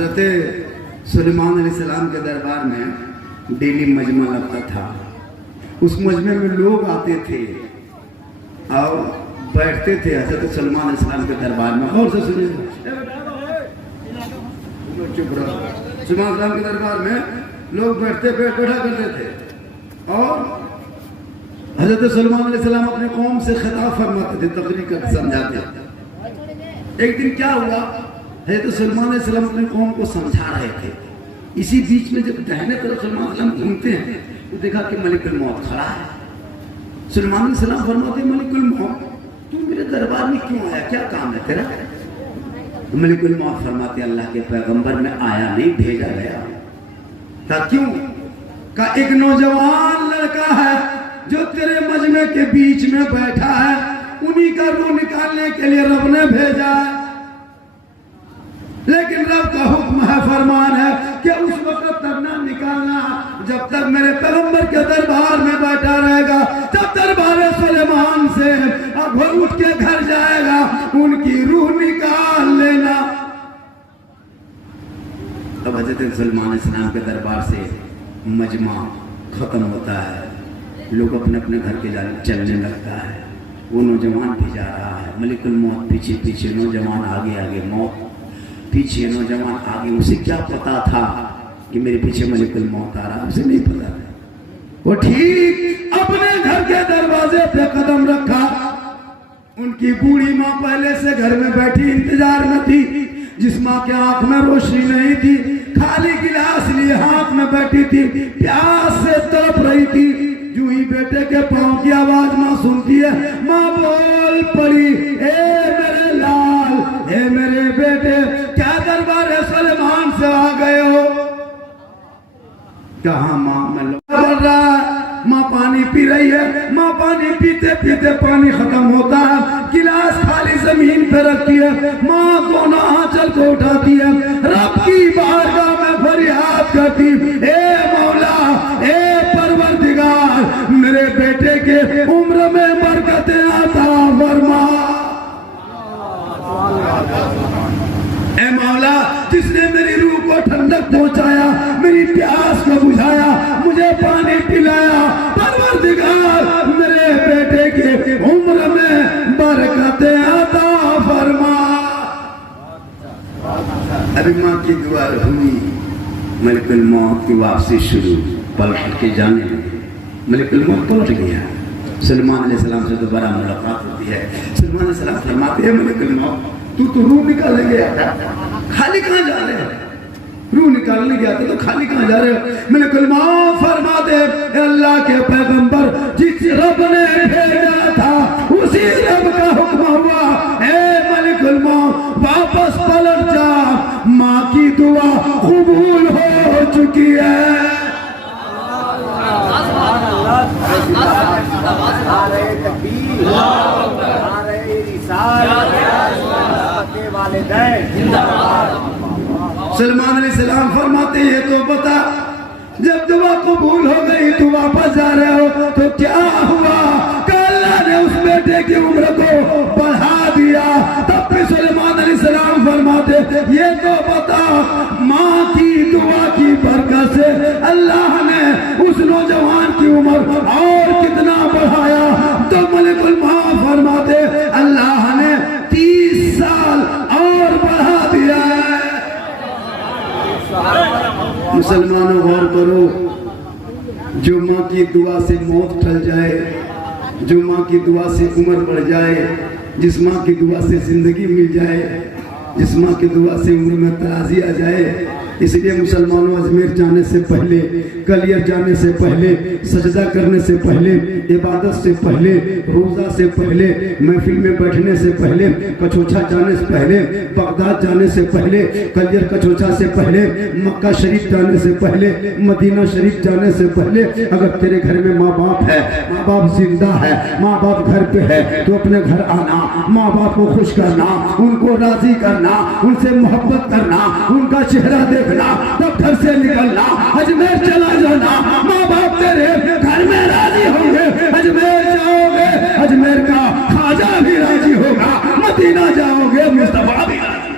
हजरत सुलेमान अलैहिस्सलाम के दरबार में डेली मजमा लगता था। उस मजमे में लोग आते थे और बैठते थे हजरत सुलेमान अलैहिस्सलाम के दरबार में। और से सुनिए, चुप रहो। सुलेमान अलैहिस्सलाम के दरबार में लोग बैठा करते थे और हजरत सुलेमान अलैहिस्सलाम अपने कौम से खिताब फरमाते थे, तकरीर कर समझाते। एक दिन क्या हुआ, हजरत सुलेमान अलैहिस्सलाम अपने कौम को समझा रहे थे। इसी बीच में जब दाहिने तरफ सुलेमान अलैहिस्सलाम घूमते हैं तो देखा कि मलिकुल मौत खड़ा है। सुलेमान अलैहिस्सलाम फरमाते, मलिकुल मौत तू मेरे दरबार में क्यों आया, क्या काम है तेरा? मलिकुल मौत फरमाते, अल्लाह के पैगंबर में आया नहीं, भेजा गया था। क्यों? का एक नौजवान लड़का है जो तेरे मजमे के बीच में बैठा है, उन्हीं का रूह निकालने के लिए रब ने भेजा है। लेकिन रब का हुक्म है, फरमान है कि उस वक्त तक ना निकालना जब तक मेरे पैगंबर के दरबार में बैठा रहेगा। जब दरबार सुलेमान से अब उठ के घर जाएगा, उनकी रूह निकाल लेना। अब हजरत सुलेमान अलैहिस्सलाम के दरबार से मजमा खत्म होता है, लोग अपने अपने घर के जाने चलने लगता है। वो नौजवान भी जा रहा है, मलिकुल मौत पीछे पीछे, नौजवान आगे आगे, मौत पीछे, नौजवान आगे। उसे क्या पता था कि मेरे पीछे मलिकुल मौत आ रहा, उसे नहीं पता था। वो ठीक अपने घर के दरवाजे पे कदम रखा। उनकी बूढ़ी माँ पहले से घर में बैठी इंतजार में थी, जिस माँ के आंख में रोशनी नहीं थी, खाली गिलास लिए हाथ में बैठी थी, प्यास से तड़प रही थी। जू ही बेटे के पाँव की आवाज माँ सुनती है, माँ बोल पड़ी, ए मेरे लाल, ए मेरे बेटे, क्या दरबार सुलेमान से आ गए हो? कहा माँ, मैं बढ़ रहा है। माँ पानी पी रही है। माँ पानी पीते पीते पानी खत्म होता है, गिलास खाली जमीन पे रखती है। माँ दोनों आंचल को उठाती है, रब की बारगाह में फरियाद करती, ए मौला, ए परवरदिगार, मेरे बेटे के उम्र में बरकतें आता फरमा। ए मौला, जिसने मेरी रूह को ठंडक पहुंचाया, मेरी प्यास को बुझाया, मुझे पानी पिलाया, परवरदिगार मेरे बेटे के उम्र में बरकतें आता फरमा। अभी माँ की दुआ हुई, मलिकुल मौत की वापसी शुरू, पलट के जाने लगे। मलिकुल मौत पलट गया। सुलेमान अलैहिस्सलाम से दोबारा मुलाकात होती है। सुलेमान अलैहिस्सलाम फरमाते हैं, मलिकुल मौत तू तो रूह निकालने गया था, खाली कहाँ जा रहे हो? रूह निकालने गया था तो खाली कहाँ जा रहे हो? मलिकुल मौत फरमाते, अल्लाह के पैगंबर जिस रब ने भेजा था उसी रब का हुक्म हुआ, ए मलिकुल मौत वापस पलट जा, माँ की दुआ कबूल हो चुकी है। सुलेमान अलैहिस्सलाम फरमाते हैं, तो बता, जब दुआ कबूल हो गई तो वापस जा रहे हो तो क्या हुआ? अल्लाह ने उस बेटे की उम्र को बढ़ा दिया। तब भी सुलेमान अलैहिस्सलाम फरमाते, ये तो बता, माँ की दुआ की बरकत से अल्लाह ने उस नौजवान की उम्र और कितना बढ़ाया? तो मलिकुल मौत फरमाते, अल्लाह ने 30 साल और बढ़ा दिया है। मुसलमानों गौर करो, जो माँ की दुआ से मौत टल जाए, जो माँ की दुआ से उम्र बढ़ जाए, जिस माँ की दुआ से जिंदगी मिल जाए, जिस माँ की दुआ से उम्र में तराजी आ जाए, इसलिए मुसलमानों अजमेर जाने से पहले, कलियर जाने से पहले, सजदा करने से पहले, इबादत से पहले, रोज़ा से पहले, महफिल में बैठने से पहले, कचौछा जाने से पहले, बगदाद जाने से पहले, कलियर कचौछा से पहले, मक्का शरीफ जाने से पहले, मदीना शरीफ जाने से पहले, अगर तेरे घर में माँ बाप है, माँ बाप जिंदा है, माँ बाप घर पे है, तो अपने घर आना, माँ बाप को खुश करना, उनको राजी करना, उनसे मोहब्बत करना, उनका चेहरा देखना, तब घर से निकलना, अजमेर चला जाना, माँ बाप तेरे घर में राजी होंगे, अजमेर जाओगे, अजमेर का खाजा भी राजी होगा, मदीना जाओगे, मुस्तफा भी राजी।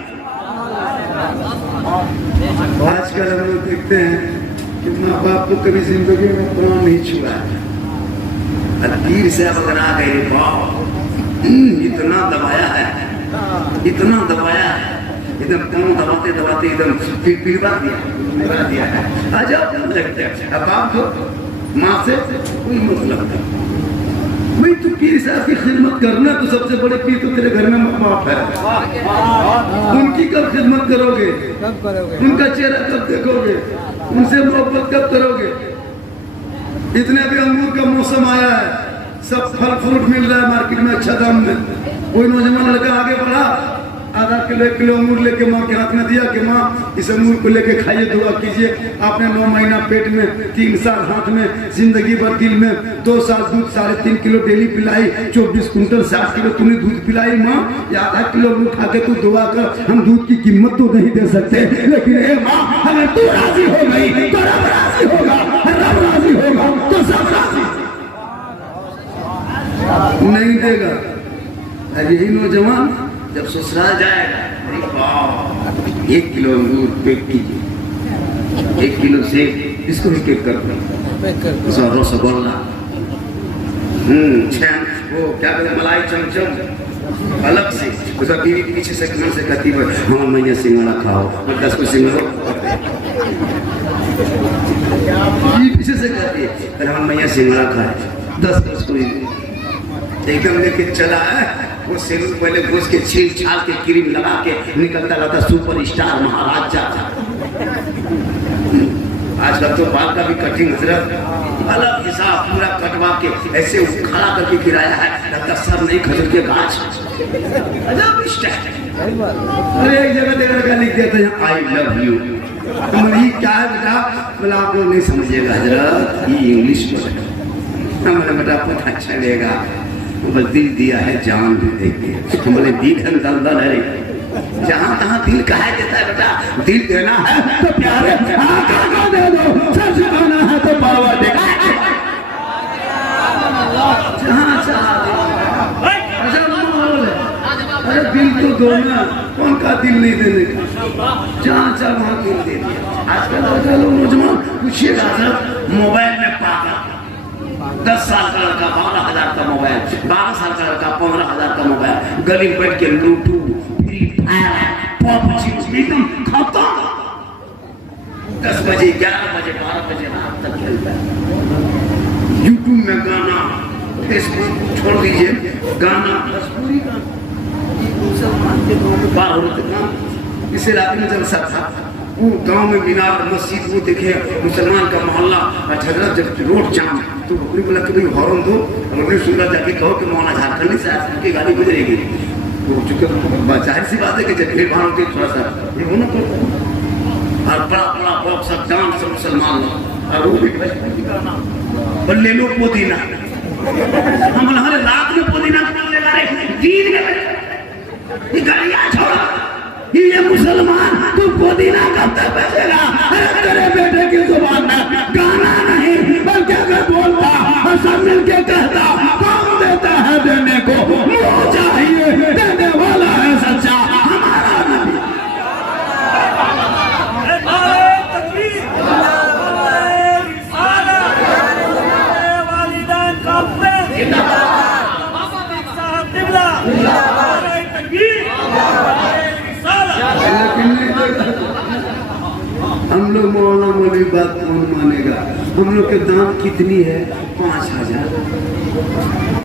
कहते हैं कि माँ बाप को कभी जिंदगी में प्राण नहीं छुआ है। पीर साहब अगर आ गए, इतना दबाया है, इतना दबाया है, एकदम पाँव दबाते दबाते एकदम पिलवा दिया है। अजब लगता है। अब आप तो माँ से कोई मतलब नहीं भाई, तू पीर साहब की खिदमत करना, तो सबसे बड़े पीर तो तेरे घर में माँ बाप है। उनकी कब खिदमत करोगे? उनका चेहरा कब देखोगे? उनसे मोहब्बत कब करोगे? इतने भी अंगूर का मौसम आया है, सब फल फ्रूट मिल रहा है मार्केट में अच्छा दाम में। कोई नौजवान लड़का आगे बढ़ा, आधा किलो 1 किलो अंगूर लेके माँ के हाथ में दिया कि माँ इस अंगूर को लेके खाइए, दुआ कीजिए। आपने 9 महीना पेट में, 3 साल हाथ में, जिंदगी भर दिल में, 2 साल दूध 3.5 किलो डेली पिलाई, 24 कुंटल 60 किलो तूने दूध पिलाई माँ। या आधा किलो अंगूर खा के तू दुआ कर। हम दूध की कीमत तो नहीं दे सकते, लेकिन ए माँ अगर तू राजी हो गई तो रब राजी होगा, रब राजी होगा तो सब राजी नहीं देगा। अब यही नौजवान जब ससुराल जाएगा, 1 किलो अंगूर पैक कीजिए, 1 किलो सेब, इसको भी पैक कर दो, रसगुल्ला, वो क्या कहते हैं मलाई चमचम अलग से। उसका बीवी पीछे से कमर से कहती है हाँ मैया सिंगाड़ा खाओ, 10 को सिंगाड़ा पीछे से कहती है हम मैया सिंगाड़ा खाए, 10 को एकदम लेके चला है। वो सैलून पहले घुस के छील छाल के क्रीम लगा के निकलता रहता सुपर स्टार महाराजा। आजकल तो बाल का भी कटिंग हजरत अलग हिसाब पूरा कटवा के ऐसे खड़ा करके गिराया है, लगता सर नहीं खजूर के गाछ। अजब स्टाइल। अरे एक जगह देखा लिख दिया था आई लव यू। ये क्या है बेटा? बोला आप लोग नहीं समझिएगा हजरत, ये इंग्लिश में हमारा बेटा पता चलेगा। बस दिल दिया है जान भी देंगे। हम बोले दिल है दलदल है, जहाँ तहाँ दिल कहा देता है बेटा। दिल देना है तो प्यार है, दे दो, सर झुकाना है तो पावर देगा। जहाँ अरे दिल तो दो ना, कौन का दिल नहीं देने का? जहाँ चाह वहाँ दिल दे दिया। आजकल लोग नौजवान पूछिएगा सर, मोबाइल में पागल, 10 साल का लड़का 12,000 का मोबाइल, 12 साल का लड़का 15,000 का मोबाइल, गली में बैठ के लूटू, फ्री फायर, पबजी एकदम खत्म। 10 बजे 11 बजे 12 बजे रात तक खेलता है। यूट्यूब में गाना, फेसबुक छोड़ दीजिए, गाना भोजपुरी गाना बाहर होते ना। इस इलाके में जलसा था, वो गांव में मीनार मस्जिद वो देखे मुसलमान का मोहल्ला झगड़ा, जब रोड जाम तो बकरी बोला कि भाई हॉर्न दो, हमने सुना जाके कहो कि मौलाना झारखंड से की गाड़ी गुजरेगी। तो चूंकि जाहिर सी बात है कि जब भीड़ भाड़ होती थोड़ा सा ये होना पड़ता है। और बड़ा बड़ा बॉक्स सब डांस मुसलमान और वो भी और ले लो पुदीना। हम हमारे रात में पुदीना ले ला रहे दिन में ये गाड़ियां छोड़ा, ये मुसलमान तू पुदीना कब तक बेचेगा? अरे तेरे बेटे की जुबान में गाना नहीं बल्कि अगर बोलता और सब मिलके कहता कौन देता है देने को, मुझे चाहिए देने वाला है सच्चा हमारा नबी। हम लोग मौलाना मौलवी बात कौन मानेगा? हम लोग के दाम कितनी है? 5,000।